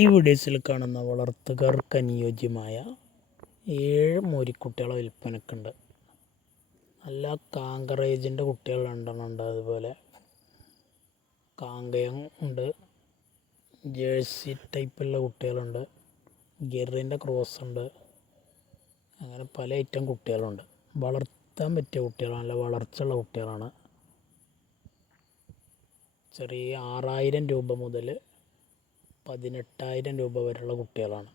ഈ വീഡിയോസിൽ കാണുന്ന വളർത്തുകാർക്ക് അനുയോജ്യമായ 7 മോരിക്കുട്ടികളെ വിൽപ്പനക്കുണ്ട്. നല്ല കാങ്കറേജിൻ്റെ കുട്ടികൾ 2 ഉണ്ട്. അതുപോലെ കാങ്കയം ഉണ്ട്, ജേഴ്സി ടൈപ്പുള്ള കുട്ടികളുണ്ട്, ഗിറിൻ്റെ ക്രോസ് ഉണ്ട്. അങ്ങനെ പല ഐറ്റം കുട്ടികളുണ്ട്. വളർത്താൻ പറ്റിയ കുട്ടികളാണ്, നല്ല വളർച്ചയുള്ള കുട്ടികളാണ്. ചെറിയ 6000 രൂപ മുതൽ 18,000 രൂപ വരെയുള്ള കുട്ടികളാണ്.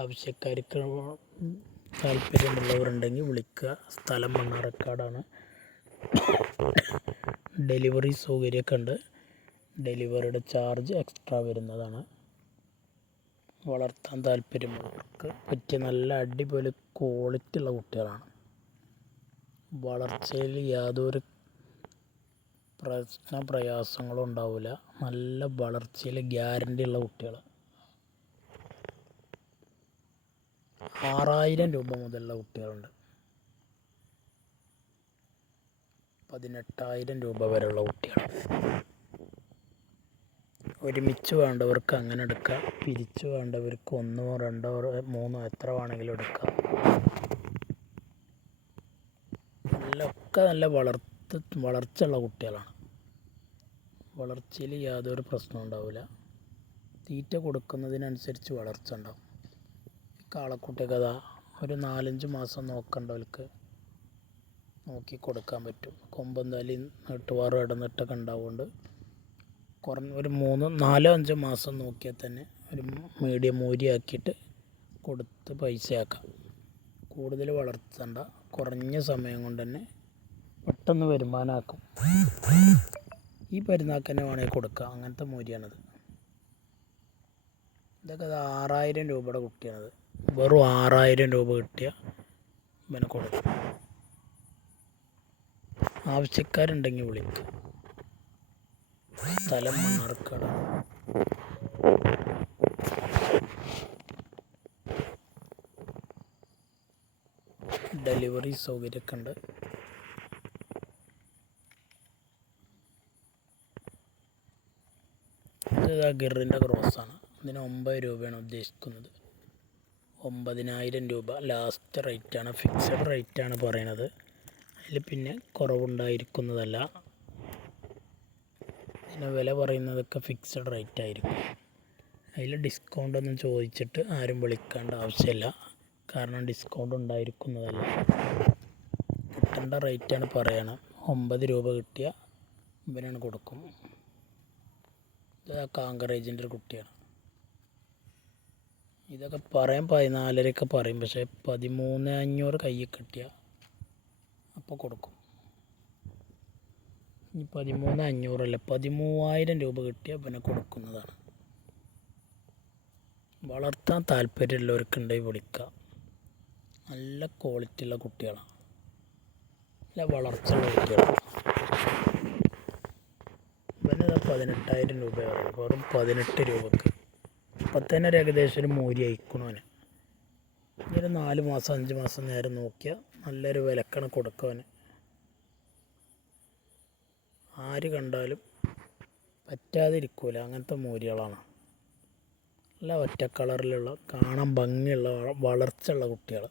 ആവശ്യക്കാർക്ക് താല്പര്യമുള്ളവരുണ്ടെങ്കിൽ വിളിക്കുക. സ്ഥലം മണ്ണാർക്കാടാണ്. ഡെലിവറി സൗകര്യമൊക്കെ ഉണ്ട്. ഡെലിവറിയുടെ ചാർജ് എക്സ്ട്രാ വരുന്നതാണ്. വളർത്താൻ താല്പര്യമുള്ളവർക്ക് പറ്റിയ നല്ല അടിപൊളി ക്വാളിറ്റി ഉള്ള കുട്ടികളാണ്. വളർച്ചയിൽ യാതൊരു പ്രയാസങ്ങളും ഉണ്ടാവില്ല. നല്ല വളർച്ചയിൽ ഗ്യാരണ്ടി ഉള്ള കുട്ടികൾ. 6000 രൂപ മുതലുള്ള കുട്ടികളുണ്ട്. 18,000 രൂപ വരെയുള്ള കുട്ടികൾ. ഒരുമിച്ച് വേണ്ടവർക്ക് അങ്ങനെ എടുക്കാം. പിരിച്ച് വേണ്ടവർക്ക് 1, 2, 3 എത്ര വേണമെങ്കിലും എടുക്കാം. നല്ല വളർച്ചയുള്ള കുട്ടികളാണ്. വളർച്ചയിൽ യാതൊരു പ്രശ്നവും ഉണ്ടാവില്ല. തീറ്റ കൊടുക്കുന്നതിനനുസരിച്ച് വളർച്ച ഉണ്ടാവും. കാളക്കുട്ടിയൊക്കെ അതാ ഒരു 4-5 മാസം നോക്കേണ്ടവർക്ക് നോക്കി കൊടുക്കാൻ പറ്റും. കൊമ്പൻ തലി നെട്ടുവാറും ഇടന്നിട്ടൊക്കെ ഉണ്ടാവുകൊണ്ട് ഒരു 4-5 മാസം നോക്കിയാൽ തന്നെ ഒരു മീഡിയം മൂരിയാക്കിയിട്ട് കൊടുത്ത് പൈസയാക്കാം. കൂടുതൽ വളർത്തണ്ട, കുറഞ്ഞ സമയം കൊണ്ട് തന്നെ പെട്ടെന്ന് വരുമാനമാക്കും. ഈ പെരുന്നാൾക്ക് തന്നെ വേണമെങ്കിൽ കൊടുക്കാം. അങ്ങനത്തെ മൂരിയാണത്. ഇതൊക്കെ 6000 രൂപയുടെ കുട്ടിയാണത്. വെറും 6000 രൂപ കിട്ടിയ ഇവനെ കൊടുക്കും. ആവശ്യക്കാരുണ്ടെങ്കിൽ വിളിക്കുക. സ്ഥലം മണ്ണാർക്കാടാണ്. ഡെലിവറി സൗകര്യമൊക്കെ ഉണ്ട്. ഇത് ഗിറിൻ്റെ ക്രോസാണ്. ഇതിന് 9 രൂപയാണ് ഉദ്ദേശിക്കുന്നത്. 9000 രൂപ ലാസ്റ്റ് റേറ്റാണ്. ഫിക്സഡ് റേറ്റാണ് പറയണത്. അതിൽ പിന്നെ കുറവുണ്ടായിരിക്കുന്നതല്ല. പിന്നെ വില പറയുന്നതൊക്കെ ഫിക്സഡ് റേറ്റ് ആയിരിക്കും. അതിൽ ഡിസ്കൗണ്ടൊന്നും ചോദിച്ചിട്ട് ആരും വിളിക്കേണ്ട ആവശ്യമില്ല. കാരണം ഡിസ്കൗണ്ട് ഉണ്ടായിരിക്കുന്നതല്ല. കിട്ടേണ്ട റേറ്റാണ് പറയണം. 9 രൂപ കിട്ടിയ ഇവനാണ് കൊടുക്കും. ഇത് കാങ്കറേജിൻ്റെ ഒരു കുട്ടിയാണ്. ഇതൊക്കെ പറയാൻ 14,000 പറയും. പക്ഷേ 13,500 കയ്യിൽ കിട്ടിയ അപ്പോൾ കൊടുക്കും. ഇനി 13,500 അല്ല, 13,000 രൂപ കിട്ടിയ പിന്നെ കൊടുക്കുന്നതാണ്. വളർത്താൻ താല്പര്യമുള്ളവർക്കുണ്ടെങ്കിൽ വിളിക്കാം. നല്ല ക്വാളിറ്റി ഉള്ള കുട്ടികളാണ്. നല്ല വളർച്ചയുള്ള കുട്ടികളാണ്. പിന്നെ 18,000 രൂപയാണ്. വെറും 18 രൂപക്ക് ഇപ്പം തന്നെ ഒരു ഏകദേശം ഒരു മൂരി അയക്കണവന്. ഇതൊരു 4 മാസം 5 മാസം നേരം നോക്കിയാൽ നല്ലൊരു വിലക്കാണ് കൊടുക്കുവാൻ. ആര് കണ്ടാലും പറ്റാതിരിക്കൂല. അങ്ങനത്തെ മൂരികളാണ്. നല്ല ഒറ്റ കളറിലുള്ള കാണാൻ ഭംഗിയുള്ള വളർച്ചയുള്ള കുട്ടികൾ.